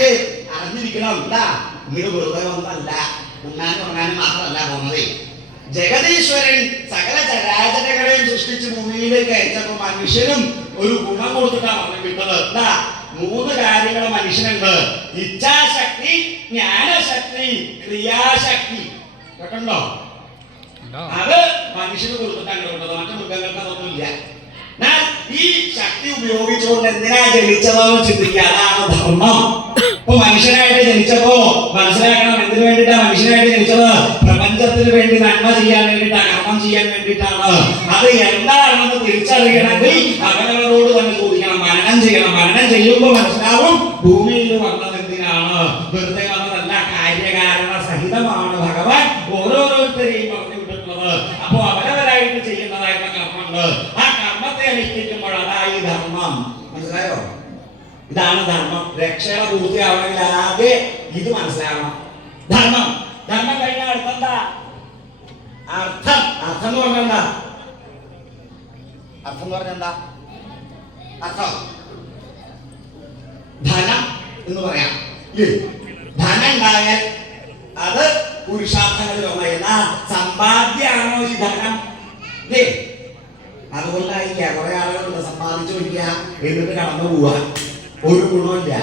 ഏ അറിഞ്ഞിരിക്കണം. ഇങ്ങോട്ട് വെറുതെ വന്നല്ല ഉണ്ണാനും ഉറങ്ങാനും മാത്രമല്ല പോകുന്നത് ജഗതീശ്വരൻ സകല ചരാചരകളെയും സൃഷ്ടിച്ച് ഭൂമിയിലേക്ക് അയച്ചപ്പോ മനുഷ്യനും ഒരു ഗുണം കൊടുത്തിട്ടാണ് പറഞ്ഞു വിട്ടത്. എന്താ മൂന്ന് കാര്യങ്ങൾ മനുഷ്യനുണ്ട്. ഇച്ഛാശക്തി ജ്ഞാനശക്തി ക്രിയാശക്തി. കേട്ടോ അത് മനുഷ്യന് കൊടുത്തിട്ടാണ് കൊടുത്തത് മറ്റു മൃഗങ്ങൾക്ക് അതൊന്നുമില്ല ഈ ശക്തി ഉപയോഗിച്ചുകൊണ്ട് എന്തിനാ ജനിച്ചതെന്ന് ചിന്തിക്കുക? അതാണ് ധർമ്മം. ഇപ്പൊ മനുഷ്യനായിട്ട് ജനിച്ചപ്പോ മനസ്സിലാക്കണം എന്തിനു വേണ്ടിട്ടാ മനുഷ്യനായിട്ട് ജനിച്ചത്? പ്രപഞ്ചത്തിന് വേണ്ടി നന്മ ചെയ്യാൻ വേണ്ടിട്ടാണ് കർമ്മം ചെയ്യാൻ വേണ്ടിട്ടാണ് അത് എന്താണെന്ന് തിരിച്ചറിയണമെങ്കിൽ അവനവനോട് തന്നെ ചോദിക്കണം. മരണം ചെയ്യണം. മരണം ചെയ്യുമ്പോൾ മനസ്സിലാവും ഭൂമിയിൽ വന്നത് എന്തിനാണ്? വെറുതെ ഇതാണ് ധർമ്മം. രക്ഷയുടെ പൂർത്തിയാവണമെങ്കിൽ ആദ്യം ഇത് മനസ്സിലാവണം. ധർമ്മം. ധർമ്മം കഴിഞ്ഞാൽ അടുത്തെന്താ അർത്ഥം. അർത്ഥം എന്ന് പറഞ്ഞാൽ എന്താ? അർത്ഥം എന്ന് പറഞ്ഞാൽ എന്താ? അർത്ഥം. ധനം എന്ന് പറയാം? ധനം ഉണ്ടായാൽ അത് പുരുഷാർത്ഥങ്ങളിൽ ഒന്ന് എന്നാ? സമ്പാദ്യമാണോ ഈ ധനം? അതുകൊണ്ടായിരിക്കാം. കുറെ ആളുകളുണ്ട് സമ്പാദിച്ചു വയ്ക്കുക എന്നിട്ട് കടന്നു പോവുക. ഒരു ഗുണമില്ല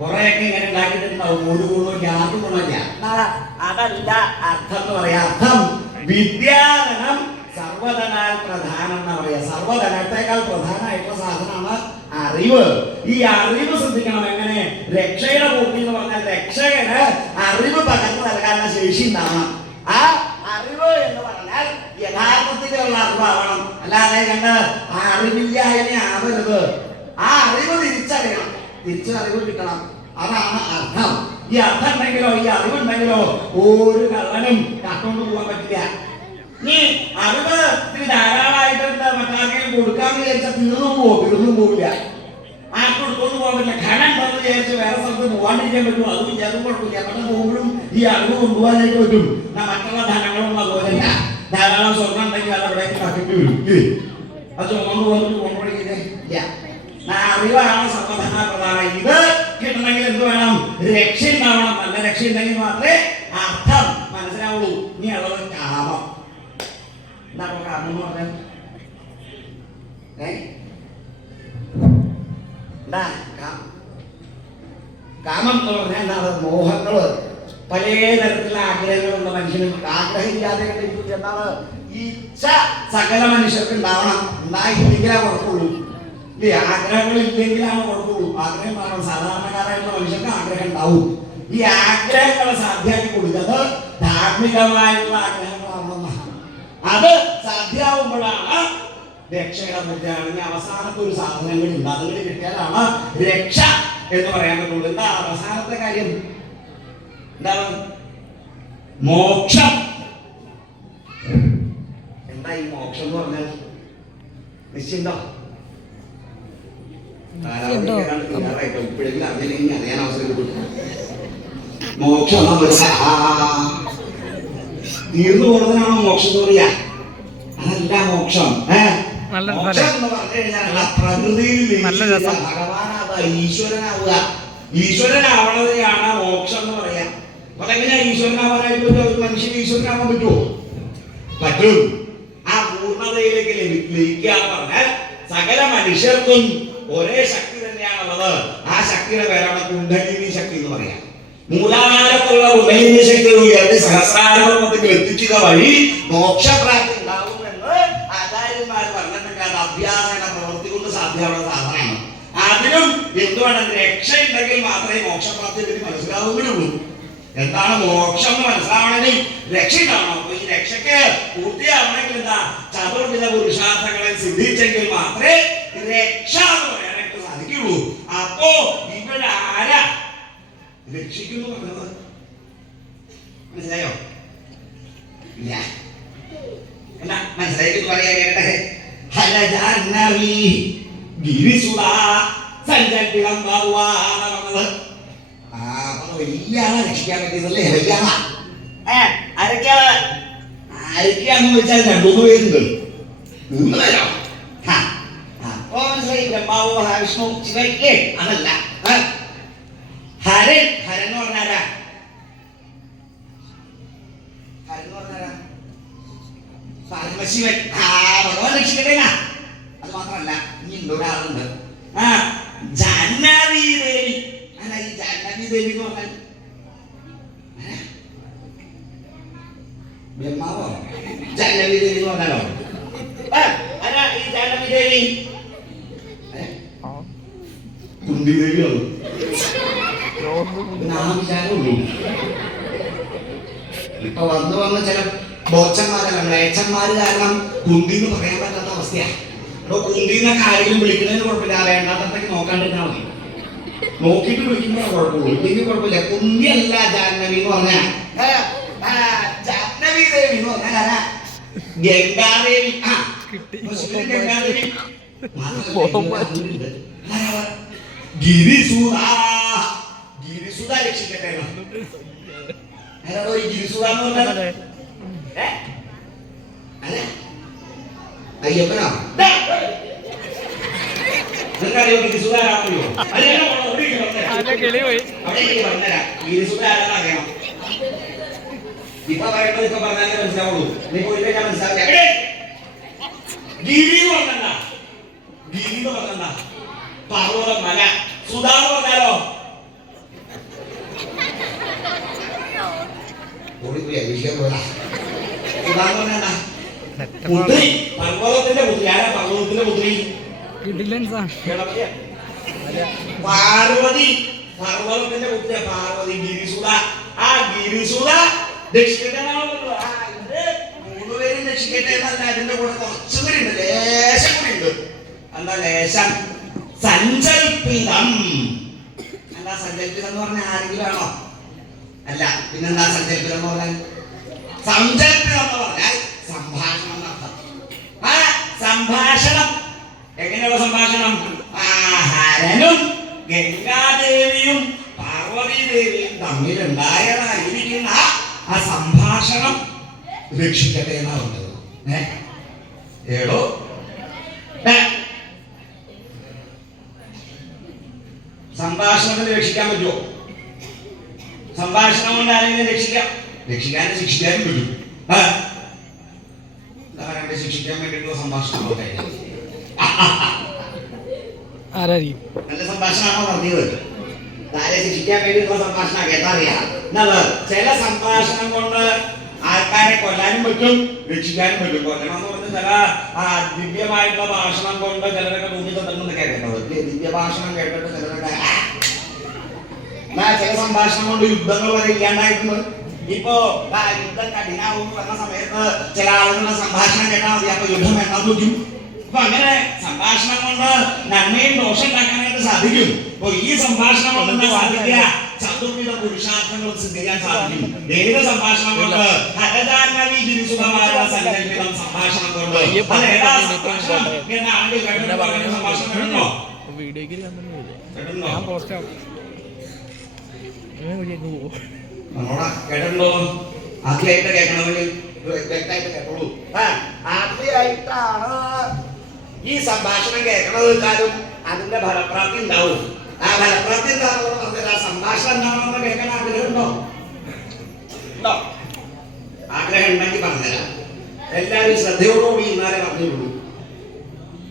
കുറെയൊക്കെ ഇങ്ങനെ ഉണ്ടാക്കിയിട്ടുണ്ടാവും ഒരു ഗുണമില്ല ആർക്കും ഗുണമില്ല. അതല്ല. അർത്ഥം എന്ന് പറയാ അർത്ഥം. വിദ്യാധനം സർവധനാൽ പ്രധാനം എന്ന് പറയാ. സർവധനത്തെക്കാൾ പ്രധാനമായിട്ടുള്ള സാധനമാണ് അറിവ്. ഈ അറിവ് ശ്രദ്ധിക്കണം. എങ്ങനെ? രക്ഷയുടെ പൂർത്തി എന്ന് പറഞ്ഞാൽ രക്ഷകന് അറിവ് പകർന്നു നൽകാനുള്ള ശേഷി ഉണ്ടാവണം. ആ അറിവ് എന്ന് പറഞ്ഞാൽ യഥാർത്ഥത്തിലുള്ള അറിവാവണം. അല്ലാതെ കണ്ട് അറിവില്ലായ്മ ആവരുത്. ആ അറിവ് തിരിച്ചറിയണം. തിരിച്ചറിവ് കിട്ടണം. അതാണ് അർത്ഥം. ഈ അർത്ഥം ഉണ്ടെങ്കിലോ ഈ അറിവുണ്ടെങ്കിലോ ഒരു കള്ളനും കട്ടോണ്ട് പോകാൻ പറ്റില്ല. നീ അറിവ് ഇത്തിരി ധാരാളമായിട്ട് എന്താ മറ്റാർക്കെങ്കിലും കൊടുക്കാന്ന് വിചാരിച്ചാൽ തീർന്നു പോകും തീർന്നു പോവില്ല. ആർക്കും എടുത്തോണ്ട് പോകാൻ പറ്റില്ല. ഘനം തന്നു വിചാരിച്ച് വേറെ സ്ഥലത്ത് പോകാണ്ടിരിക്കാൻ പറ്റും. അതും വിചാരം കുഴപ്പമില്ല. അവിടെ പോകുമ്പോഴും ഈ അറിവ് കൊണ്ടുപോകാനായിട്ട് പറ്റും. എന്നാ മറ്റുള്ള ധനങ്ങളൊന്നും അതുപോലെയല്ല. ധാരാളം സ്വർണം ഉണ്ടെങ്കിൽ അത് അവിടെ കട്ടിട്ട് വരും? അത് ചുമന്നു ഇല്ല. എന്നാ അറിവാണ് സമാധാന പ്രധാനം ഇത് കിട്ടണമെങ്കിൽ എന്ത് വേണം? രക്ഷ ഉണ്ടാവണം നല്ല രക്ഷ ഉണ്ടെങ്കിൽ മാത്രമേ അർത്ഥം മനസ്സിലാവുള്ളൂ. ഇനി ഉള്ളത് കാമം എന്താണ് കാമം എന്ന് പറഞ്ഞാൽ ഏ? എന്താ കാമം? എന്ന് പറഞ്ഞാൽ എന്താണ് മോഹങ്ങൾ. പല തരത്തിലുള്ള ആഗ്രഹങ്ങളുള്ള മനുഷ്യന്. എന്താണ്? ഇച്ഛ സകല മനുഷ്യർക്ക് ഉണ്ടാവണം. ഉണ്ടായില്ലെങ്കിലേ കുഴപ്പമുള്ളൂ ഇല്ലേ ആഗ്രഹങ്ങൾ ഇല്ലെങ്കിലാണ് കുഴപ്പമുള്ളൂ. ആഗ്രഹം പറഞ്ഞു സാധാരണക്കാരായിട്ടുള്ള മനുഷ്യർക്ക് ആഗ്രഹം ഉണ്ടാവും. ഈ ആഗ്രഹങ്ങളെ സാധ്യമാക്കി കൊടുക്കുന്നത് ധാർമ്മികമായിട്ടുള്ള ആഗ്രഹങ്ങളാണെന്നാണ് അത് സാധ്യമാവുമ്പോഴാണ് രക്ഷയുടെ മുദ്രയാണെങ്കിൽ അവസാനത്തെ ഒരു സാധനങ്ങൾ ഉണ്ട്. അതുകൾ കിട്ടിയാലാണ് രക്ഷ എന്ന് പറയാൻ പറ്റുള്ളൂ. എന്താ അവസാനത്തെ കാര്യം? എന്താണ്? മോക്ഷം. എന്താ ഈ മോക്ഷം എന്ന് പറഞ്ഞാൽ? നിശ്ചയുണ്ടോ മോക്ഷം തീർന്നു പോകുന്നതിനാണോ മോക്ഷം എന്ന് പറയാ? അതല്ല മോക്ഷം. ഏഹ് നല്ല രസം. ഈശ്വരനാവുക. ഈശ്വരനാവണതിനാണ് മോക്ഷം എന്ന് പറയാ. അപ്പൊ എങ്ങനെയാ ഈശ്വരനാവാനായിട്ട് ഒരു മനുഷ്യന് ഈശ്വരനാവാൻ പറ്റുമോ പറ്റും. ആ പൂർണതയിലേക്ക് ലയിക്കുക പറഞ്ഞാൽ സകല മനുഷ്യർക്കും ഒരേ ശക്തി തന്നെയാണുള്ളത്. ആ ശക്തിയുടെ പേരാണ് കുണ്ടലിനി ശക്തി എന്ന് പറയാം. മൂലാധാരത്തുള്ള കുണ്ടലിനി ശക്തി ഉയർത്തി സഹസ്രാരത്തിൽ എത്തിക്കുക വഴി മോക്ഷപ്രാപ്തി ഉണ്ടാകുമെന്ന് ആചാര്യന്മാർ പറഞ്ഞിട്ടുണ്ട് അത് അഭ്യാസന പ്രവൃത്തി കൊണ്ട് സാധ്യമാണ് സാധനമാണ്. അതിനും എന്തുവാണ്? രക്ഷയുണ്ടെങ്കിൽ മാത്രമേ മോക്ഷപ്രാപ്തിയെ പറ്റി മനസ്സിലാവുകയുള്ളൂ എന്താണ് മോക്ഷം എന്ന് മനസ്സിലാവണമെങ്കിൽ രക്ഷിക്കണം അപ്പൊ ഈ രക്ഷയ്ക്ക് പൂർത്തിയാവണമെങ്കിൽ എന്താ? ചതുർവിധ പുരുഷാർത്ഥങ്ങളെ സിദ്ധിച്ചെങ്കിൽ മാത്രമേ രക്ഷ എന്ന് പറയാനായിട്ട് സാധിക്കുള്ളൂ. അപ്പോ ഇവരാരാ രക്ഷിക്കുന്നു പറഞ്ഞത് മനസ്സിലായോ? ഇല്ല. എന്നാ മനസ്സിലായിട്ട് പറയാ കേട്ടെ ഹലജാഹ്നവി ഗിരിസുത സഞ്ചരിളം പറഞ്ഞത്. ആ, വെച്ചാൽ പേരുണ്ട്. മൂന്ന് ഓം ശ്രീ ബ്രഹ്മാവ് മഹാവിഷ്ണു ശിവയ്ക്ക് അതല്ല. ഹരൻ ഹരൻ എന്ന് പറഞ്ഞാരാ ഹരൻ എന്ന് പറഞ്ഞാരാ പരമശിവൻ. ആ ഭഗവാൻ രക്ഷിക്കണേനാ അത് മാത്രമല്ല ഇനി ഇന്നൊരാളുണ്ട്. ആ ജാഹ്നവി ദേവി അല്ല ഈ ജാഹ്നവി ദേവി ബോച്ചന്മാരല്ല കാരണം കുന്തി എന്ന് പറയാൻ പറ്റാത്ത അവസ്ഥയാണ് അപ്പൊ കുന്തി എന്നൊക്കെ ആരെങ്കിലും വിളിക്കുന്നതിന് കുഴപ്പമില്ല. വേണ്ടാത്തൊക്കെ നോക്കാണ്ടിരുന്നാൽ മതി. നോക്കിയിട്ട് വിളിക്കുമ്പോൾ കുഴപ്പമുള്ളൂ ഇല്ലെങ്കിൽ കുഴപ്പമില്ല. കുന്തി അല്ല ജാഹ്നവി എന്ന് പറഞ്ഞാൽ ജാഹ്നവി ദേവി എന്ന് പറഞ്ഞാൽ ഗംഗാദേവി? ഗിരിസുത ഗിരിസുത രക്ഷിക്കട്ടെ ഗിരിസുധ എന്ന് പറഞ്ഞാൽ. അയ്യപ്പനോ. ഇപ്പൊ പറയേണ്ടത് ഇപ്പൊ പറഞ്ഞാലേ മനസ്സിലാവുള്ളൂ. നീ പോയി കഴിഞ്ഞാൽ മനസ്സിലാവില്ല? ഗിരി പറഞ്ഞെന്താ? ഗിരി എന്ന് പറഞ്ഞെന്താ? പർവതം മല. സുധാ എന്ന് പറഞ്ഞാലോ? ഓടിപ്പോയി വിഷയം പോലെ സുധാ എന്ന് പറഞ്ഞാ പുത്രി പർവതത്തിന്റെ പുത്രി ആരാ പർവതത്തിന്റെ സാ. പാർവതി പർവതത്തിന്റെ പുത്രി പാർവതി ഗിരിസുത ആ? ആ, ഇത് മൂന്നുപേരും രക്ഷിക്കട്ടെ എന്നല്ല അതിന്റെ കൂടെ കുറച്ചുകൂടി ഉണ്ട് ലേശം കൂടി ഉണ്ട് എന്താ ലേശം? സങ്കൽപ്പിതം എന്താ സങ്കല്പിതം എന്ന് പറഞ്ഞാൽ ആരെങ്കിലും ആണോ? അല്ല പിന്നെന്താ സങ്കല്പിതം എന്ന് പറഞ്ഞാൽ? സങ്കല്പിതം എന്ന് പറഞ്ഞാൽ സംഭാഷണം എന്നർത്ഥം ആ സംഭാഷണം. എങ്ങനെയുള്ള സംഭാഷണം? ഹരനും ഗംഗാദേവിയും പാർവതി ദേവിയും തമ്മിലുണ്ടായതായിരിക്കുന്ന ആ സംഭാഷണം രക്ഷിക്കട്ടെ എന്നാ പറഞ്ഞത്. ഏടോ? ഏ? സംഭാഷണത്തിന് രക്ഷിക്കാൻ പറ്റുമോ സംഭാഷണം കൊണ്ട് ആരെങ്കിലും രക്ഷിക്കാം? രക്ഷിക്കാനും ശിക്ഷിക്കാനും പറ്റും ആ? എന്താ പറയണ്ടേ ശിക്ഷിക്കാൻ വേണ്ടിയിട്ടുള്ള സംഭാഷണം കഴിഞ്ഞു ആരായിരിക്കും? ചില സംഭാഷണം കൊണ്ട് ആൾക്കാരെ കൊല്ലാനും പറ്റും രക്ഷിക്കാനും പറ്റും. കൊല്ലണം എന്ന് പറഞ്ഞാൽ ചില ദിവ്യമായിട്ടുള്ള ഭാഷണം കൊണ്ട് ചിലരൊക്കെ തൂക്കി തട്ടുന്നൊക്കെ കേട്ടത് ദിവ്യ ഭാഷണം കേട്ടിട്ട് ചിലരൊക്കെ എന്നാ ചില സംഭാഷണം കൊണ്ട് യുദ്ധങ്ങൾ വരെ ഇല്ലാണ്ടായിട്ടുണ്ട്. ഇപ്പോ യുദ്ധം കഠിനാവും പറഞ്ഞ സമയത്ത് ചില ആളുകളുടെ സംഭാഷണം കേട്ടാൽ മതി. അപ്പൊ യുദ്ധം വേണ്ടാന്ന് വെക്കും അപ്പൊ അങ്ങനെ സംഭാഷണം കൊണ്ട് നന്മയും ദോഷം ഉണ്ടാക്കാനായിട്ട് സാധിക്കും. അപ്പൊ ഈ സംഭാഷണം കൊണ്ട് സാധിക്കുക ചതുർവിധ പുരുഷാർത്ഥങ്ങളും സിദ്ധിക്കാൻ സാധിക്കും. ഏത് സംഭാഷണം കൊണ്ട് ഹരജാനവി ഗിരിസുഖമായുള്ള സങ്കല്പിതം സംഭാഷണം കൊണ്ട്. അത് ഏതാ സംഭാഷണം? എന്നാണെങ്കിൽ കണ്ടു പറഞ്ഞ സംഭാഷണം കിട്ടുന്നോ വീഡിയോയ്ക്ക് ഞാൻ പോസ്റ്റ് ആവും. നമ്മളോടാ കേട്ടിട്ടുണ്ടോ ആദ്യമായിട്ട് കേൾക്കണമെങ്കിൽ വ്യക്തമായിട്ട് കേട്ടോളൂ. ആദ്യമായിട്ടാണ് ഈ സംഭാഷണം കേൾക്കണത് വെച്ചാലും അതിന്റെ ഫലപ്രാപ്തി ഉണ്ടാവും. ആ ഫലപ്രാപ്തി എന്താണെന്ന് പറഞ്ഞാൽ ആ സംഭാഷണം എന്താണെന്ന് കേൾക്കാൻ ആഗ്രഹം ഉണ്ടോ? ഉണ്ടോ ആഗ്രഹം ഉണ്ടെങ്കിൽ പറഞ്ഞുതരാം. എല്ലാവരും ശ്രദ്ധയോടുകൂടി ഇന്നാലെ പറഞ്ഞുള്ളൂ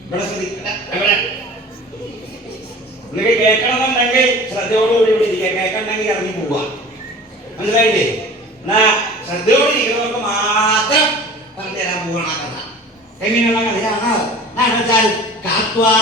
ഇവിടെ ശ്രദ്ധിക്കട്ടെ നിങ്ങൾക്ക് കേൾക്കണമെന്നുണ്ടെങ്കിൽ ശ്രദ്ധയോടുകൂടി ഇവിടെ ഇരിക്കുക. കേൾക്കണമെങ്കിൽ ഇറങ്ങി പോവുക. മനസ്സിലായില്ലേ? എന്നാ ശ്രദ്ധയോടെ ഇരിക്കുന്നവർക്ക് മാത്രം പറഞ്ഞുതരാൻ പോകണ കഥ. എങ്ങനെയുള്ള കഥയാണ്? എന്നാണ് വെച്ചാൽ കാത്വാ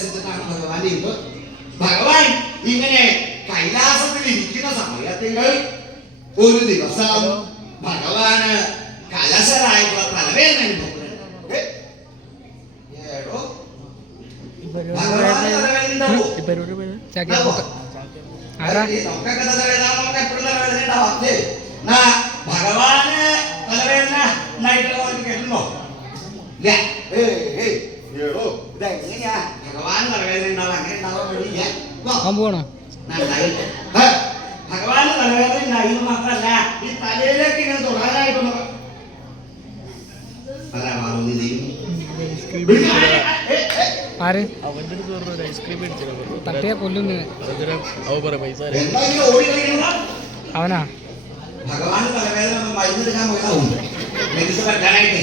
പരിലസിച്ചിട്ടാണ് ഭഗവാന്റെ ഇരിപ്പ് ഭഗവാൻ ഇങ്ങനെ കൈലാസത്തിൽ ഇരിക്കുന്ന സമയത്തിൽ ഒരു ദിവസം ഭഗവാന് കലശരായിട്ടുള്ള തലവേദന അനുഭവപ്പെടുന്നുണ്ട് ഏടോ ഭഗവാന് തലവേദന ഉണ്ടാവോ? ഇവരോട് പോയത് ചാക്കി ഉണ്ടാവോ? ആരാ അതെ, നമുക്കൊക്കെ തലവേദന നമുക്ക് എപ്പോഴും തലവേദന ഉണ്ടാവാം അല്ലേ? എന്നാ ഭഗവാന് തലവേദന ഉണ്ടായിട്ടുള്ളവർക്ക് കേട്ടിട്ടുണ്ടോ ഇല്ല ഏയ്, ഏയ്, ഏടോ, ഇതെങ്ങനെയാ ഭഗവാന് തലവേദന ഉണ്ടാവാൻ അങ്ങനെ ഉണ്ടാവാൻ വഴിയില്ല വാ. അവൻ പോകണോ നന്നായി. ഹ, ഭഗവാന് തലവേദന ഉണ്ടായിരുന്നു മാത്രല്ല ഈ തലയിലേക്ക് ഇങ്ങനെ തൊടാനായിട്ടൊന്നും അല്ല പാർവതി ദേവി. ഐസ്ക്രീം വിളിച്ച് ആരെ? ഏ, ഏ, ആര് അവന്റെ അടുത്ത് പറഞ്ഞു ഒരു ഐസ്ക്രീം മേടിച്ചു തട്ടിയ കൊല്ലുന്നു അവ പറ പൈസ തരാം. എന്താ ഇങ്ങനെ ഓടി കളിക്കുന്നത്? അവനാ? ഭഗവാൻ തലവേദന ഒന്നും മരുന്നെടുക്കാൻ പോയതാവും മെഡിസിൻ പറ്റാനായിട്ട്.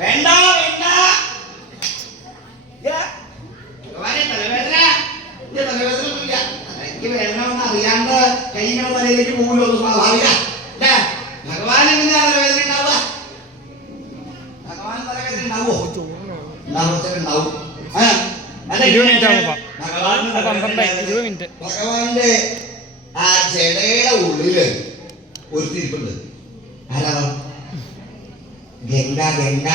വേണ്ട വേണ്ട. ഭഗവാനെ തലവേദന. ഇല്ല തലവേദന ഒന്നുമില്ല. എനിക്ക് വേണമെന്ന് അറിയാണ്ട് കഴിഞ്ഞ തലയിലേക്ക് പോകുമല്ലോ അത് സ്വാഭാവിക. ഭഗവാൻ എങ്ങനെയാ തലവേദന ഉണ്ടാവുക? ഭഗവാൻ തലവേദന ഉണ്ടാവുമോ? ഉണ്ടാവും. ആ, അല്ല, ഇരുപത് മിനിറ്റ് ആവുമ്പോ. ഭഗവാന് ആ, പന്ത്രണ്ട് ഇരുപത് മിനിറ്റ്. ഭഗവാന്റെ ആ ജടയുടെ ഉള്ളിൽ ഒരു തിരിപ്പുണ്ട്. ആരാ ഗംഗ ഗംഗ.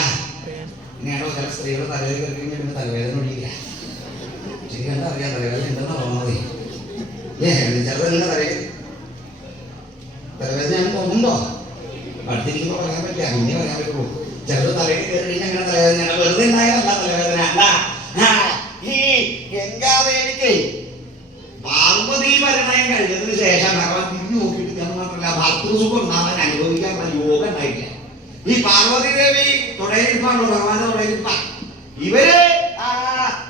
ഇങ്ങനെയാണോ ചില സ്ത്രീകൾ തലവേദന കയറി പിന്നെ തലവേദന ഒഴിയില്ല. ശരി കണ്ടാ അറിയാം തലവേദന ഉണ്ടെന്നാ തോന്നുന്നത് ഏ ചെറുതല്ല തലവേദന തലവേദന ഞാൻ തോന്നുന്നുണ്ടോ അടുത്തിരിക്കുമ്പോൾ പറയാൻ പറ്റില്ല. അങ്ങനെ പറയാൻ പറ്റുള്ളൂ. ചിലത് തലയിൽ കയറി കഴിഞ്ഞാൽ അങ്ങനെ തലവേദന. വെറുതെ ഉണ്ടായാലല്ല തലവേദന. അല്ല ആ, ഈ ഗംഗാദേവിക്ക് പാർവതി പരിണയം കഴിഞ്ഞതിന് ശേഷം ഭഗവാൻ തിരിഞ്ഞു നോക്കിയിട്ട് എന്ന് മാത്രമല്ല ഭർത്തൃസുഖം ഉണ്ടാവാൻ അനുഭവിക്കാനുള്ള യോഗം ഉണ്ടായിട്ടില്ല. ഈ പാർവതി ദേവി തുടയിരിപ്പാണല്ലോ ഭഗവാന്റെ തുടയിരിപ്പ ഇവർ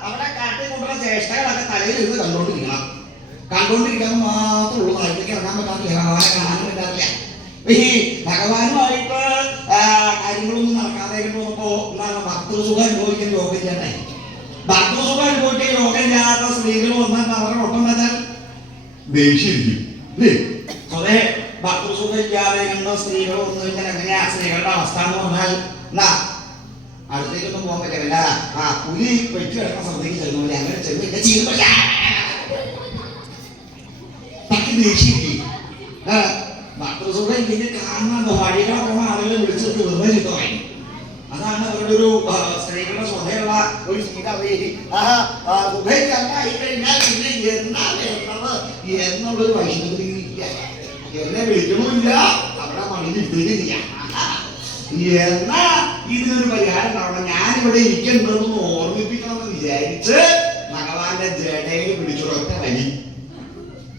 അവിടെ കാട്ടിക്കൂട്ടുന്ന ചേഷ്ടകളൊക്കെ തലയിൽ ഇരുന്ന് കണ്ടോണ്ടിരിക്കണം. കണ്ടോണ്ടിരിക്കാൻ മാത്രമേ ഉള്ളൂ. നാട്ടിലേക്ക് ഇറങ്ങാൻ പറ്റാറില്ല. ഭഗവാനെ കാണാൻ പറ്റാറില്ല. ഈ ഭഗവാനുമായിട്ട് കാര്യങ്ങളൊന്നും നടക്കാതെ പോകുമ്പോ എന്താണ് ഭക്തൃസുഖം അനുഭവിക്കാൻ യോഗം ചെയ്യണ്ടേ ഭക്തൃസുഖം അനുഭവിക്കാൻ യോഗം ഇല്ലാത്ത സ്ത്രീകൾ വന്നാൽ അവരുടെ ഒപ്പം വന്നാൽ ദേഷ്യമായിരിക്കും. ഇല്ലേ? സ്വതേ ഭക്തൃസുഖം ഇല്ലാതെ കണ്ട സ്ത്രീകൾ വന്നു കഴിഞ്ഞാൽ എങ്ങനെയാ സ്ത്രീകളുടെ അവസ്ഥ എന്ന് പറഞ്ഞാൽ എന്നാ അടുത്തേക്കൊന്നും പോകാൻ പറ്റില്ല. ആ പുലി വെച്ച് കിടക്കുന്ന സ്ഥലത്തേക്ക് ചെല്ലുന്നില്ല അങ്ങനെ ചെന്ന് എന്നെ ചെയ്യുന്നില്ല തട്ടി ദേഷ്യമായിരിക്കും. ഭക്തൃസുഖം ഇല്ലെങ്കിൽ കാണുന്ന വഴികളെ പോകുന്ന ആളുകളെ വിളിച്ചിട്ട് വെറുതെ ചിത്തമായി അതാണ് അവരുടെ ഒരു സ്ത്രീകളുടെ സ്വതയുള്ള ഒരു ചിന്ത ആഹാ, ആ, കഴിഞ്ഞാൽ പിന്നെ എന്നുള്ളൊരു വൈഷ്ണവത്തിൽ എന്നെ വിളിക്കണമില്ല. അവിടെ മണിഞ്ഞിട്ടില്ല എന്നാ ഇതിനൊരു പരിഹാരം കാണണം ഞാനിവിടെ ഓർമ്മിപ്പിക്കണം ഓർമ്മിപ്പിക്കണമെന്ന് വിചാരിച്ച് ഭഗവാന്റെ ജടയിൽ പിടിച്ചുറച്ച വലി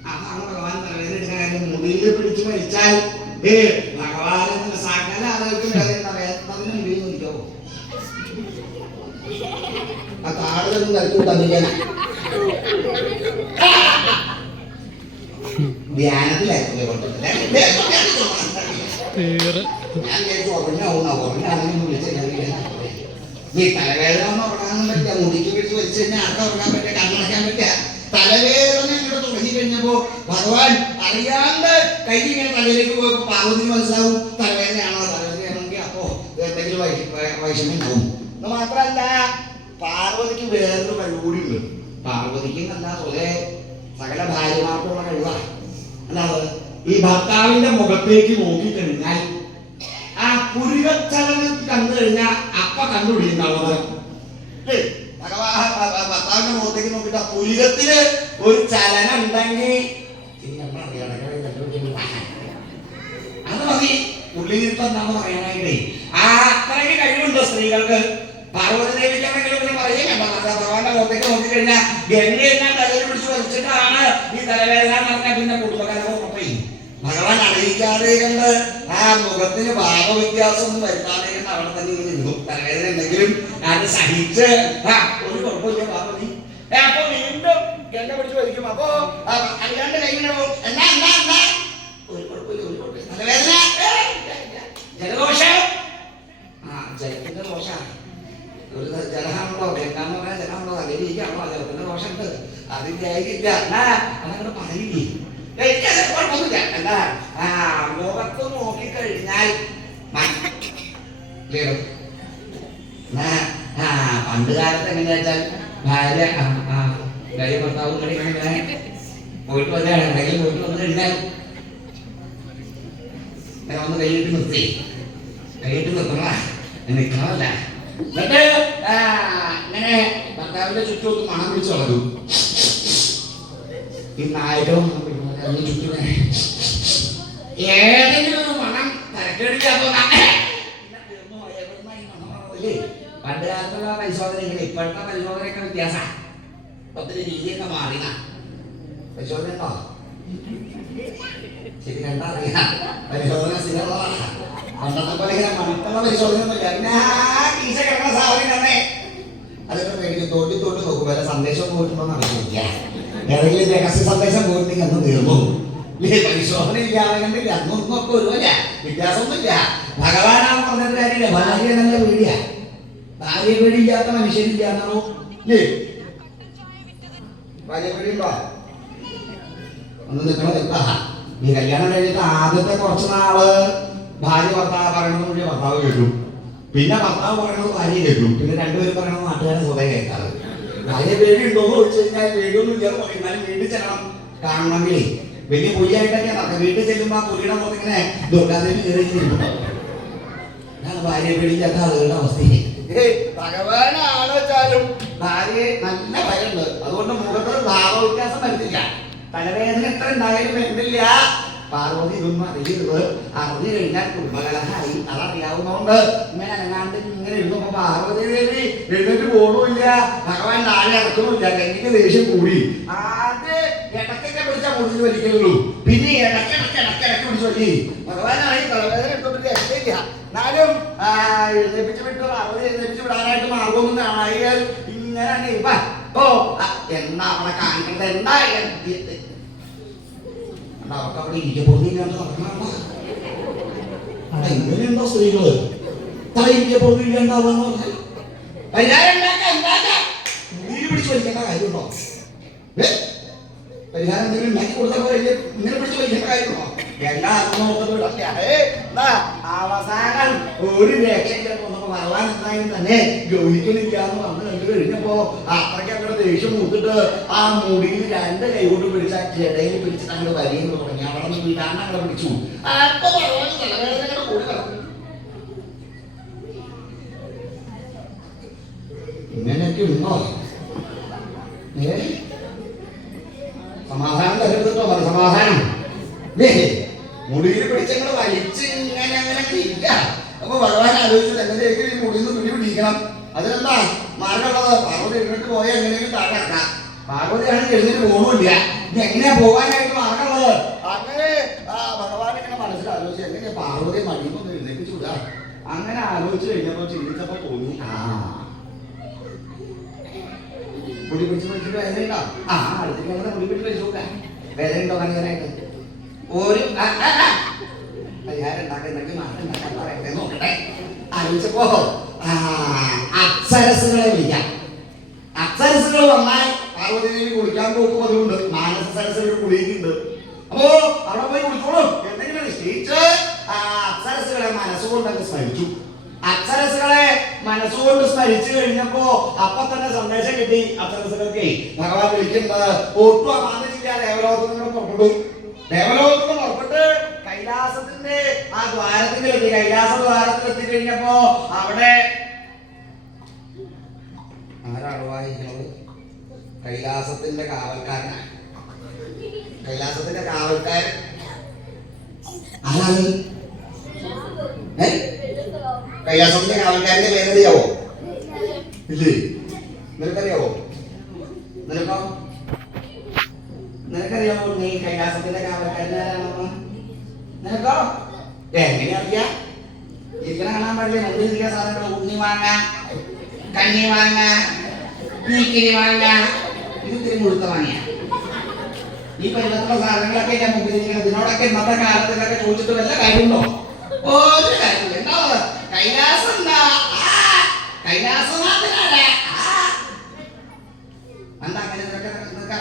അതാണ് ഭഗവാൻ തലവേദന മുടിയിൽ പിടിച്ചു മരിച്ചാൽ ഏ ഭഗവാനെ സകല ആളുകൾക്ക് വേദന വേദന ഉപയോഗിക്കാവോ ആ താഴെ തലച്ചു തന്നിരിക്കാനാ ധ്യാനത്തിലായിരുന്നു കൊണ്ടിട്ടില്ലേ തീരെ ഞാൻ വിചാരിച്ചു ഉറങ്ങാവുന്ന ഉറങ്ങാണെങ്കിൽ വിളിച്ച് കഴിഞ്ഞാൽ ഈ തലവേദന ഒന്നും ഉറങ്ങാനൊന്നും പറ്റില്ല. മുടിക്ക് പിടിച്ച് വെച്ച് കഴിഞ്ഞാൽ ആർക്കും ഉറങ്ങാൻ പറ്റില്ല? കണ്ണടക്കാൻ പറ്റില്ല. തലവേദന ഇങ്ങോട്ട് തുടങ്ങി കഴിഞ്ഞപ്പോ ഭഗവാൻ അറിയാണ്ട് കൈ ഇങ്ങനെ തലയിലേക്ക് പോയപ്പോ പാർവതി മനസ്സിലാവും തലവേദനയാണോ? തലവേദനയാണെങ്കിൽ അപ്പോ എന്തെങ്കിലും വൈഷമ്യം ഉണ്ടാവും. എന്ന് മാത്രല്ല പാർവതിക്ക് വേറൊരു കഴിവുകൂടിയുണ്ട് പാർവതിക്ക് നല്ല സ്വതേ സകല ഭാര്യമാർക്കുള്ള കഴിവാണ് എന്താണ് ഈ ഭർത്താവിന്റെ മുഖത്തേക്ക് നോക്കിക്കഴിഞ്ഞാൽ ആ പുരുകച്ചലനം കണ്ടു കഴിഞ്ഞാൽ അപ്പ കണ്ടുപിടിക്കുന്നുള്ളത് ഭർത്താവിന്റെ മുഖത്തേക്ക് നോക്കിട്ട് ആ പുരുകത്തിൽ ഒരു ചലനം ഉണ്ടെങ്കിൽ അത് മതി. ഉള്ളിലിരിപ്പ് എന്താന്ന് പറയാനായിട്ടേ. ആ അത്രയ്ക്ക് കഴിവുണ്ടോ സ്ത്രീകൾക്ക്? പറയുകയും വേണ്ട ഭഗവാന്റെ മുഖത്തേക്ക് നോക്കിക്കഴിഞ്ഞാൽ ഗംഗ എന്നെ തലയിൽ പിടിച്ച് വലിച്ചിട്ടാണ് ഈ തലവേദന എന്ന് പറഞ്ഞാൽ പിന്നെ കുടുംബക്കാരൊക്കെ ഉറപ്പേ ഭഗവാൻ അറിയിക്കാതെ കണ്ട് ആ മുഖത്തിന് ഭാവവ്യത്യാസം ഒന്നും വരുത്താതെ കണ്ട് അവിടെ തന്നെ ഇങ്ങനെ ഇരുന്നു. തലവേദന ഉണ്ടെങ്കിലും അത് സഹിച്ച് ആ, ഒരു കുഴപ്പമില്ല പാർവതി അപ്പൊ വീണ്ടും ഗംഗ പിടിച്ച് വലിക്കും. അപ്പോ അല്ലാണ്ട് കൈ എന്നാ എന്നാ എന്നാ ഒരു കുഴപ്പമില്ല ഒരു കുഴപ്പമില്ല തലവേദന ഏ, ഇല്ല, ഇല്ല. ജലദോഷം ആ ജലത്തിന്റെ ദോഷമാണ് ഒരു വേണ്ടാന്ന് പറഞ്ഞാൽ ജലമാണല്ലോ തലയിലേക്കാണല്ലോ ജലത്തിന്റെ ദോഷമുണ്ട്. അതിന്റെ ആയിരിക്കില്ല എന്നാ? പറയില്ലേ? കുഴപ്പമൊന്നുമില്ല. എന്താ ആ ലോകത്ത് നോക്കിക്കഴിഞ്ഞാൽ പണ്ട് കാലത്ത് എങ്ങനെയാ വെച്ചാൽ ഭാര്യ ഭാര്യ ഭർത്താവും പോയിട്ട് വന്നാണ് എന്തെങ്കിലും പോയിട്ട് വന്നു കഴിഞ്ഞാൽ ഒന്ന് കൈയിട്ട് നിർത്തി. കൈയിട്ട് നിർത്തണ നിൽക്കണമല്ല എന്നിട്ട് ഇങ്ങനെ ഭർത്താവിന്റെ ചുറ്റും മണം പിടിച്ചു വളരും. ഈ നായകവും മണം അതിന് ചുറ്റും ഏതെങ്കിലും ഒരു മണം തരക്കേടില്ലാത്ത പണ്ട് കാലത്തുള്ള പരിശോധനകൾ ഇപ്പോഴത്തെ പരിശോധനയൊക്കെ വ്യത്യാസമാണ് ഒത്തിരി രീതിയൊക്കെ മാറിയ പരിശോധന ഉണ്ടോ? ശരി കണ്ടറിയാം പരിശോധന സ്ഥിരമുള്ളതാണ് പണ്ടത്തെ പോലെ ഇങ്ങനെ മണത്തുള്ള പരിശോധന ഒന്നുമില്ല പിന്നെ കീശ കിടക്കുന്ന സാധനം തന്നെ. അതൊക്കെ മേടിക്കും തോണ്ടി തോണ്ടി നോക്കും. വരെ സന്ദേശം പോയിട്ടുണ്ടോ അറിയില്ല. ഏതെങ്കിലും രഹസ്യ സന്ദേശം പോയിട്ടുണ്ടെങ്കിൽ അന്ന് തീർന്നു. പരിശോധന ഇല്ല കണ്ടില്ല അന്നൊന്നും ഒക്കെ ഒരുപോലെ വ്യത്യാസമൊന്നുമില്ല. ഭഗവാനാണ് പറഞ്ഞിട്ട് കാര്യമില്ല. ഭാര്യ നല്ല പേടിയാ. ഭാര്യ പേടിയില്ലാത്ത മനുഷ്യരില്ലാന്നോ ഇല്ലേ? ഭാര്യ പേടിയുണ്ടോ? ഒന്ന് നിൽക്കണം. നിൽക്കാ. ഈ കല്യാണം കഴിഞ്ഞിട്ട് ആദ്യത്തെ കുറച്ച് നാൾ ഭാര്യ ഭർത്താവ് പറയണത് മുഴുവൻ ഭർത്താവ് കേൾക്കും. പിന്നെ ഭർത്താവ് പറയണത് ഭാര്യ കേൾക്കും. പിന്നെ രണ്ടുപേരും പറയണത് നാട്ടുകാരെ സ്വതേ കേൾക്കാറ്. ഭാര്യ പേടിയുണ്ടോ എന്ന് ചോദിച്ചു കഴിഞ്ഞാൽ പേടിയൊന്നും ഇല്ലാന്ന് പറയും. എന്നാലും വീട്ടിൽ ചെല്ലണം. കാണണമെങ്കിലേ വലിയ പുലിയായിട്ടൊക്കെ നടക്കും. വീട്ടിൽ ചെല്ലുമ്പോൾ ആ പുലിയുടെ മുഖത്ത് ഇങ്ങനെ ദുർഗാദേവി കയറി ഭാര്യയെ ഭാര്യ പേടിയില്ലാത്ത ആളുകളുടെ അവസ്ഥ. ഭഗവാനാണ് വെച്ചാലും ഭാര്യയെ നല്ല ഭയമുണ്ട്. അതുകൊണ്ട് മുഖത്ത് ഭാവവ്യത്യാസം വരുന്നില്ല തലവേദന എത്ര ഉണ്ടായാലും വരുന്നില്ല. പാർവതി ഇതൊന്നും അറിയരുത്. അറിഞ്ഞു കഴിഞ്ഞാൽ കുടുംബകലഹായി അതറിയാവുന്നതുകൊണ്ട് ഇങ്ങനെ അനങ്ങാണ്ട് ഇങ്ങനെ എഴുതുമ്പോ പാർവതി ദേവി എഴുന്നേറ്റ് പോകണമില്ല ഭഗവാൻ താഴെ ഇറക്കണമില്ല കഞ്ഞിക്ക് ദേഷ്യം കൂടി. ആദ്യ ഇടയ്ക്കൊക്കെ പിടിച്ചാൽ മുടിഞ്ഞു വലിക്കുള്ളൂ പിന്നെ ഇടയ്ക്കിടയ്ക്ക് ഇടയ്ക്കിടയ്ക്ക് പിടിച്ചു വലി ഭഗവാനായി തലവേദന എടുത്തോണ്ട് രക്ഷയില്ല. എന്നാലും എഴുന്നേപ്പിച്ച് വിട്ട് പാർവതി എഴുന്നേപ്പിച്ച് വിടാനായിട്ട് മാർഗമൊന്നും കാണാൻ ഇങ്ങനെ തന്നെ ഇപ്പ ഓ ആ, എന്താ അവളെ കാണിക്കുന്നത് എന്താ? അവർക്ക് അവിടെ ഇരിക്കപ്പെടുന്നില്ലാണ്ട് നടക്കണോ എങ്ങനെയുണ്ടോ സ്ത്രീകൾ തല പരിഹാരം ഉണ്ടാക്കാം ഉണ്ടാക്കാം ഉള്ളിൽ പിടിച്ച് വലിക്കേണ്ട കാര്യമുണ്ടോ? പരിഹാരം എന്തെങ്കിലും ഉണ്ടാക്കി കൊടുത്താൽ പോലെ ഇങ്ങനെ പിടിച്ചു വലിക്കേണ്ട കാര്യമുണ്ടോ? അവസാനം ഒരു വരവാൻ എന്തായാലും തന്നെ ഗൗരിക്കണില്ല എന്ന് വന്ന് കണ്ടു കഴിഞ്ഞപ്പോ അത്രയ്ക്ക് അങ്ങോട്ട് ദേഷ്യം മൂത്തിട്ട് ആ മുടിയിൽ രണ്ട് കൈ കൊണ്ട് പിടിച്ച ആ ജടയിൽ പിടിച്ചിട്ട് അങ്ങോട്ട് വലിയെന്ന് തുടങ്ങി അവിടെ നിന്ന് വീടാണ്ട് അങ്ങനെ പിടിച്ചു അപ്പൊ തലവേദന കൂടി കിടന്നു ഇങ്ങനെയൊക്കെ ഉണ്ടോ? ഏ? സമാധാനം തരുന്നുണ്ടോ? സമാധാനം. മുടിയിൽ പിടിച്ചങ്ങൾ വലിച്ച് ഇങ്ങനെ അങ്ങനെ ഇല്ല അപ്പൊ ഭഗവാൻ ആലോചിച്ചത് എങ്ങനെയൊക്കെ ഈ മുടിയിൽ നിന്ന് പിടി പിടിക്കണം? അതിനെന്താ? മാർഗമുള്ളത്? പാർവതി എഴുന്നേറ്റ് പോയാൽ എങ്ങനെയെങ്കിലും താഴെ ഇറക്കാം പാർവതിയാണെങ്കിൽ എഴുന്നേറ്റ് പോകുന്നില്ല ഇത് എങ്ങനെയാ പോകാനായിട്ട് മാർഗമുള്ളത്? അങ്ങനെ ഭഗവാൻ ഇങ്ങനെ മനസ്സിൽ ആലോചിച്ചു എങ്ങനെയാ പാർവതി മടിയൊന്നും എഴുന്നേറ്റ് വിടുക അങ്ങനെ ആലോചിച്ച് കഴിഞ്ഞപ്പോ ചിന്തിച്ചപ്പോ തോന്നി ആ മുടി പിടിച്ച് പിടിച്ചിട്ട് വേദനയുണ്ടോ? ആ അടുത്തേക്ക് അങ്ങനെ മുടി പിടിച്ച് വലിച്ചു നോക്കാം. വേദനയുണ്ടോ? ഭയങ്കരമായിട്ട് ഒരു ആലോചിച്ചപ്പോ ആ, അപ്സരസുകളെ വിളിക്കാം. അക്ഷരസുകൾ വന്നാൽ പാർവതി ദേവി കുളിക്കാൻ പോകും അതുകൊണ്ട് മാനസ സരസുകൾ കുളിക്കുന്നുണ്ട്. അപ്പോ അവിടെ പോയി കുളിച്ചോളൂ. എന്തെങ്കിലും നിശ്ചയിച്ച് ആ മനസ്സുകൊണ്ടൊക്കെ സ്മരിച്ചു. അക്ഷരസുകളെ മനസ്സുകൊണ്ട് സ്മരിച്ചു കഴിഞ്ഞപ്പോ അപ്പൊ തന്നെ സന്ദേശം കിട്ടി അക്ഷരസുകൾക്ക് ഭഗവാൻ വിളിക്കുന്നത് ഒട്ടും അമാന്തിച്ചില്ല ദേവലോകത്ത് നിന്ന് പുറപ്പെട്ടു. ദേവലോകത്ത് പുറപ്പെട്ട് കൈലാസത്തിന്റെ ആ ദ്വാരത്തിൽ എത്തി കൈലാസ ദ്വാരത്തിൽ എത്തി കഴിഞ്ഞപ്പോ അവിടെ ആരാണ് വായിക്കുന്നത്? കൈലാസത്തിന്റെ കാവൽക്കാരനാണ്. കൈലാസത്തിന്റെ കാവൽക്കാരൻ ആരാണ്? കൈലാസത്തിന്റെ കാവൽക്കാരന്റെ പേരറിയാവോ ഇല്ലേ? നിനക്കറിയാവോ? കൈലാസത്തിന്റെ കാവൽക്കാരൻ ആരാണെന്ന് നിനക്കോ? എങ്ങനെ അറിയാം? ഇരിക്കണ കാണാൻ പാടില്ല? മുമ്പിൽ ഇരിക്കുന്ന സാധനങ്ങൾ ഉണ്ണി വാങ്ങ കണ്ണി മാങ്ങ തീക്കിരി മാങ്ങ ഇത് ഇത്തിരി മുഴുത്ത മാങ്ങയാ ഈ പരിവർത്തന സാധനങ്ങളൊക്കെ ഞാൻ മുമ്പിൽ ഇരിക്കുന്നത് ഇതിനോടൊക്കെ ഇന്നത്തെ കാലത്തിലൊക്കെ ചോദിച്ചിട്ട് വല്ല കാര്യമുണ്ടോ? ഒരു കാര്യമില്ല. എന്താ? കൈലാസം എന്താ കൈലാസനാഥനാണ് അങ്ങനെ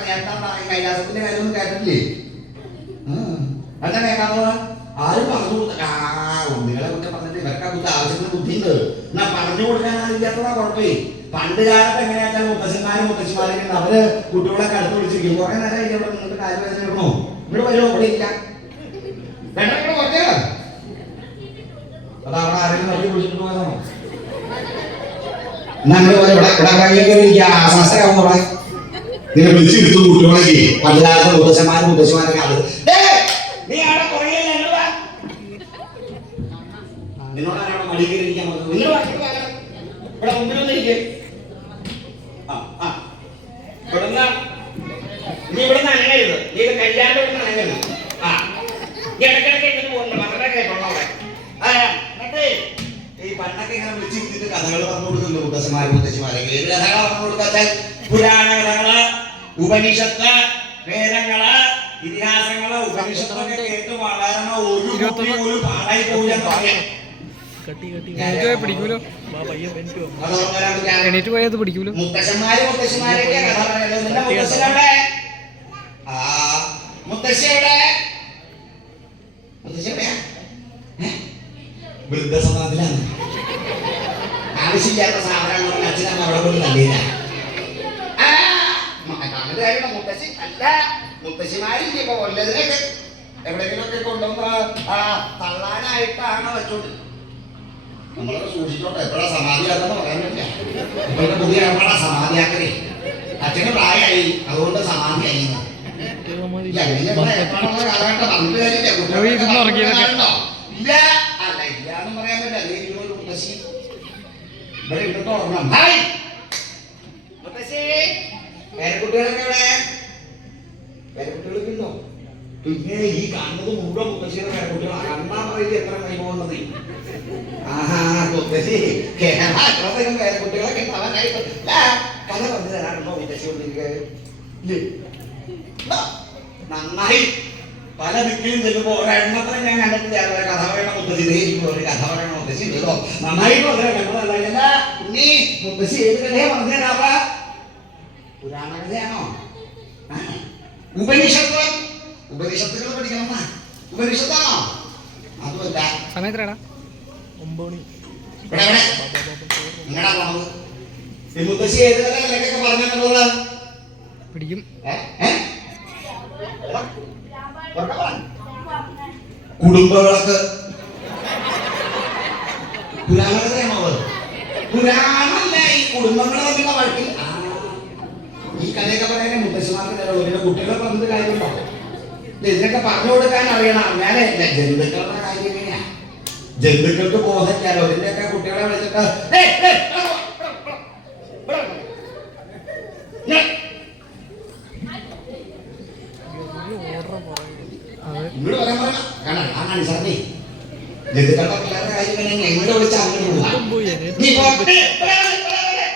നിനക്ക് അറിയാത്ത കൈലാസത്തിന്റെ കാര്യമൊന്നും കേട്ടിട്ടില്ലേ. എന്താ കേൾക്കാത്തത്? ആരും പറഞ്ഞു നിങ്ങളെ കുറിച്ച് പറഞ്ഞിട്ട് ഇവർക്ക് ബുദ്ധി ആവശ്യത്തിന് ബുദ്ധിയുണ്ട്. എന്നാ പറഞ്ഞു കൊടുക്കാൻ അറിയാത്തതാ കുഴപ്പമേ പണ്ട് കാലത്ത് എങ്ങനെയാച്ചാൽ മുത്തശ്ശന്മാരും മുത്തശ്ശിമാരും അവർ കുട്ടികളെ അടുത്ത് വിളിച്ചിരിക്കും കുറെ നേരം ഇവിടെ നിങ്ങൾക്ക് കാര്യം വെച്ചിരുന്നോ ഇവിടെ വരുമോ ഇവിടെ ഇല്ല ഇവിടെ അത് അവിടെ ആരെങ്കിലും നിർത്തി വിളിച്ചിട്ട് പോയതാണോ? എന്നാ ഇവിടെ ഇവിടെ കയ്യൊക്കെ ഇരിക്കുക അവിടെ നിന്നെ വിളിച്ചിരുത്തു കാലത്ത് മുത്തശ്ശന്മാരും മുത്തശ്ശിമാരൊക്കെ അത് ദേ, നീ നിങ്ങൾ. ഇവിടെ മുമ്പിൽ വന്നിരിക്ക്. ആ, ആ. ഇവിടുന്ന് നീ ഇവിടുന്ന് അനങ്ങരുത്. നീ ആ. കഥകൾ പറഞ്ഞു കൊടുക്കാച്ചാൽ പുരാണ കഥകൾ ഉപനിഷത്ത് വേദങ്ങൾ ഇതിഹാസങ്ങൾ ഉപനിഷത്തൊക്കെ കേട്ട് വളരണ ഒരു കുട്ടി പോലും പാടായി പോയില്ലെന്ന് പറയാം. എണീറ്റ് പോയാൽ അത് പിടിക്കൂലോ? മുത്തശ്ശന്മാര് മുത്തശ്ശിമാരൊക്കെ കഥ പറയുന്നത് മുത്തശ്ശനവിടെ? ആ മുത്തശ്ശിയുടെ മുത്തശ്ശി എവിടെയാ? ഏ? വൃദ്ധസദനത്തിലാണ്. ആവശ്യമില്ലാത്ത സാധനങ്ങൾ അച്ഛനമ്മ അവിടെ കൊണ്ട് തള്ളിയില്ല മ- അങ്ങനത്തെ കാര്യമുണ്ടോ? മുത്തശ്ശി അല്ല മുത്തശ്ശിമാരില്ല ഇപ്പൊ വല്ലതിനൊക്കെ എവിടെയെങ്കിലുമൊക്കെ കൊണ്ടുവന്ന് ആ തള്ളാനായിട്ടാണ് വെച്ചോണ്ട് നമ്മളൊക്കെ സൂക്ഷിച്ചോട്ടെ എപ്പോഴാ സമാധിയാക്കാന്ന് പറയാൻ പറ്റില്ല. ഇപ്പോഴത്തെ പുതിയ എപ്പോഴാ സമാധിയാക്കലേ. അച്ഛന് പ്രായമായി അതുകൊണ്ട് സമാധിയായി. ഇല്ല, അല്ല ഇല്ല എന്ന് പറയാൻ പറ്റില്ല. അതേ മുത്തശ്ശി ഇവിടെ ഇട്ടോ ഹായ് മുത്തശ്ശി പേരക്കുട്ടികളൊക്കെ എവിടെ പേരക്കുട്ടികളൊക്കെ ഉണ്ടോ പിന്നെ കാണുന്നത് മുഴുവൻ മുത്തശ്ശിയുടെ കണ്ണാ പറയില്ല എത്ര കൈപോകുന്നത് പറഞ്ഞു നന്നായി. പല ദിക്കിലും ചെല്ലുമ്പോ ഒരെണ്ണത്തിനെ ഞാൻ കണ്ടിട്ടില്ല. കഥ പറയണ മുത്തശ്ശി. കഥ പറയണ മുത്തശ്ശി ഉണ്ടല്ലോ നന്നായിട്ട് പറയാം കണ്ടതല്ല മുത്തശ്ശി ഏത് കഥയാ പറഞ്ഞുതരാവാ പുരാണ കഥയാണോ? ഉപനിഷത്ത്. ഉപനിഷത്തുകൾ പഠിക്കണം ഉപനിഷത്താണോ അതുമല്ല. സമയത്തിലാടാ ഒമ്പത് മണി. പോണത് മുത്തശ്ശി ഏത് പറഞ്ഞിട്ടുള്ളത് പിടിക്കും. കുടുംബവിളക്ക്. പുരാണകഥയാണോ പുരാണല്ല ഈ കുടുംബങ്ങളെ തമ്മിലുള്ള വഴക്കിൽ. ഈ കഥയൊക്കെ പറയാൻ മുത്തശ്ശിമാർക്ക് കുട്ടികളെ പറഞ്ഞത് കാര്യമുണ്ടോ ഇത് ഇതിനൊക്കെ പറഞ്ഞു കൊടുക്കാൻ അറിയണം. ഇല്ല. ജന്തുക്കളുടെ കാര്യം എങ്ങനെയാ ജന്തുക്കൾക്ക് ബോധമില്ലല്ലോ. ഇതിന്റെയൊക്കെ കുട്ടികളെ വിളിച്ചിട്ട് ഇങ്ങോട്ട് വരാൻ പറയണം കാരണം ആ മനുഷ്യർക്കേ ജന്തുക്കളുടെ പിള്ളേരുടെ കാര്യം എങ്ങനെയാ എങ്ങനെ വിളിച്ചാൽ അങ്ങനെ നീ പോ. ഏയ്, ഇവിടെ വരെ, ഇവിടെ വരെ.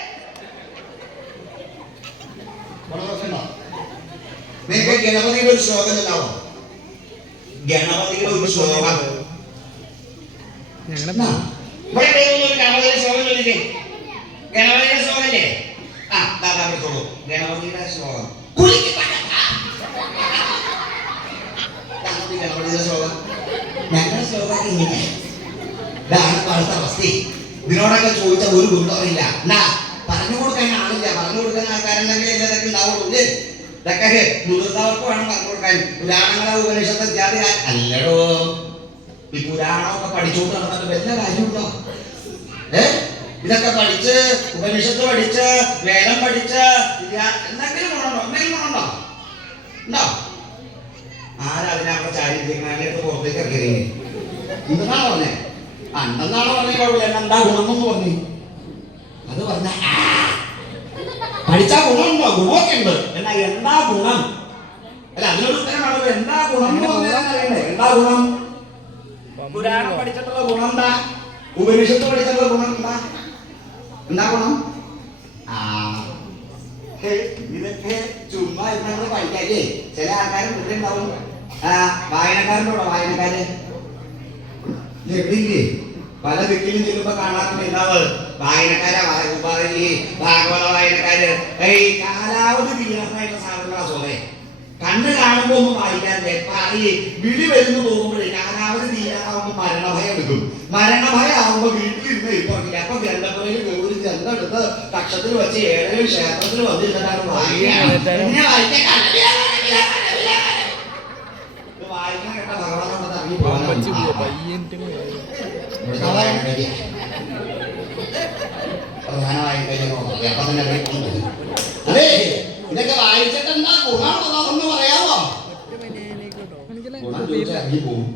ഇവിടെ നോക്കണ്ട. നിനക്ക് ഗണപതിയുടെ ഒരു ശ്ലോകം ഉണ്ടാവോ? ഗണപതിയുടെ ഒരു ശ്ലോകം. ഇവിടെ ഗണപതിയുടെ ശ്ലോകം ചൊല്ലിക്കേ ഗണപതിയുടെ ശ്ലോകം ആ ദാദാ വിളിച്ചോളൂ ഗണപതിയുടെ ശ്ലോകം. ഗണപതിയുടെ ശ്ലോകം. ഞങ്ങളുടെ ശ്ലോകം ഇങ്ങനെ. ഇതാണ് ഇപ്പോഴത്തെ അവസ്ഥ. ഇതിനോടൊക്കെ ചോദിച്ച ഒരു ഗുണമില്ല എന്നാ പറഞ്ഞു കൊടുക്കാൻ ആളില്ല. പറഞ്ഞു കൊടുക്കാൻ ആൾക്കാരുണ്ടെങ്കിൽ ഇതൊക്കെ ഉണ്ടാവുള്ളൂ ഇല്ലേ? ഇതൊക്കെ മുതിർന്നവർക്ക് വേണം പറഞ്ഞു കൊടുക്കാൻ. പുരാണങ്ങളെ ഉപനിഷത്ത് ഇത്യാദി അല്ലടോ. ഈ പുരാണമൊക്കെ പഠിച്ചുകൊണ്ട് നടന്നിട്ട് വല്ല കാര്യമുണ്ടോ? ഏ? ഇതൊക്കെ പഠിച്ച് ഉപനിഷത്ത് പഠിച്ച് വേദം പഠിച്ച് എന്തെങ്കിലും ഗുണമുണ്ടോ? എന്തെങ്കിലും ഉണ്ടോ? ആരാ അതിനകത്ത് പുറത്തേക്ക് ഇറങ്ങിയത് എന്തെന്നാണോ പറഞ്ഞേ? അന്നെന്നാണോ പറഞ്ഞ കുഴപ്പമില്ല. എന്താ പറഞ്ഞു. അത് പറഞ്ഞ ആ, പഠിച്ചാ ഗുണമുണ്ടോ? ഗുണമൊക്കെ എന്നാ എന്താ ഗുണം? അല്ല അതിനൊരു ഉത്തരമാണ് എന്താ ഗുണം എന്താ ഗുണം? പുരാണം പഠിച്ചിട്ടുള്ള ഗുണം എന്താ? ഉപനിഷത്ത് പഠിച്ചിട്ടുള്ള ഗുണം എന്താ? എന്താ ഗുണം? ഹേ, ഇതൊക്കെ ചുമ്മാ ഇരുന്നത് പഠിക്കാല്ലേ? ചില ആൾക്കാരും ഉണ്ടാവും. ആ വായനക്കാരുണ്ടോ? വായനക്കാര്? എവിടെയില്ലേ? പല ദിക്കിലും ചെല്ലുമ്പോ കാണാത്ത എന്താവ് വായനക്കാരാ ഭാഗവത വായനക്കാര്. ഏയ് കാലാവധി തീരാനായിട്ട് സാധനങ്ങളാ സോറെ. കണ്ണ് കാണുമ്പോ ഒന്നും വായിക്കാറില്ല. ഈ വിളി വരുന്നു പോകുമ്പോഴേ കാലാവധി തീരാറാവുമ്പോ മരണഭയം എടുക്കും. മരണഭയം ആവുമ്പോ വീട്ടിലിരുന്ന് ഇരിപ്പില്ല അപ്പൊ ഗ്രന്ഥപുരയിൽ ഒരു ഗ്രന്ഥം എടുത്ത് കക്ഷത്തിൽ വെച്ച് ഏതെങ്കിലും ക്ഷേത്രത്തിൽ വന്നിരുന്നിട്ടാണ് വായിക്കാൻ കേട്ട ഭഗവാനോട് ഇറങ്ങി ഇവിടുത്തെ വായനക്കാരി. പ്രധാനമായും നോക്കാം. അപ്പൊ തന്നെ പോയി കൊണ്ടുവരും. ഇതൊക്കെ വായിച്ചിട്ട് എന്താ ഗുണമുള്ളതെന്ന് പറയാമോ ഗുണം ചോദിച്ചാൽ ഇറങ്ങി പോകും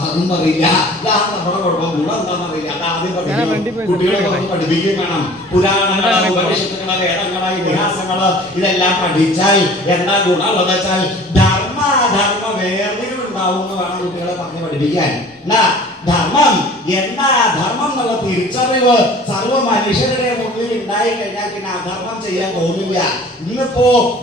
അതൊന്നും അറിയില്ല ഇതാ നമ്മുടെ കുഴപ്പം. ഗുണം എന്താണെന്ന് അറിയില്ല. അത് വണ്ടി പഠിക്കും കുട്ടികളെ പഠിപ്പിക്കുകയും വേണം. പുരാണങ്ങൾ ഉപനിഷത്തുകൾ വേദങ്ങൾ ഇതിഹാസങ്ങൾ ഇതെല്ലാം പഠിച്ചാൽ എന്താ ഗുണമുള്ളത് വെച്ചാൽ ധർമ്മ അധർമ്മ വേർതിരിവുണ്ടാവും എന്ന് വേണം കുട്ടികളെ പറഞ്ഞ് പഠിപ്പിക്കാൻ. എന്നാ? ധർമ്മം. എന്താ ധർമ്മം എന്നുള്ള തിരിച്ചറിവ്? സർവ മനുഷ്യരുടെ മുന്നിൽ ഉണ്ടായി കഴിഞ്ഞാൽ പിന്നെ അധർമ്മം ചെയ്യാൻ തോന്നില്ല. ഇന്നിപ്പോ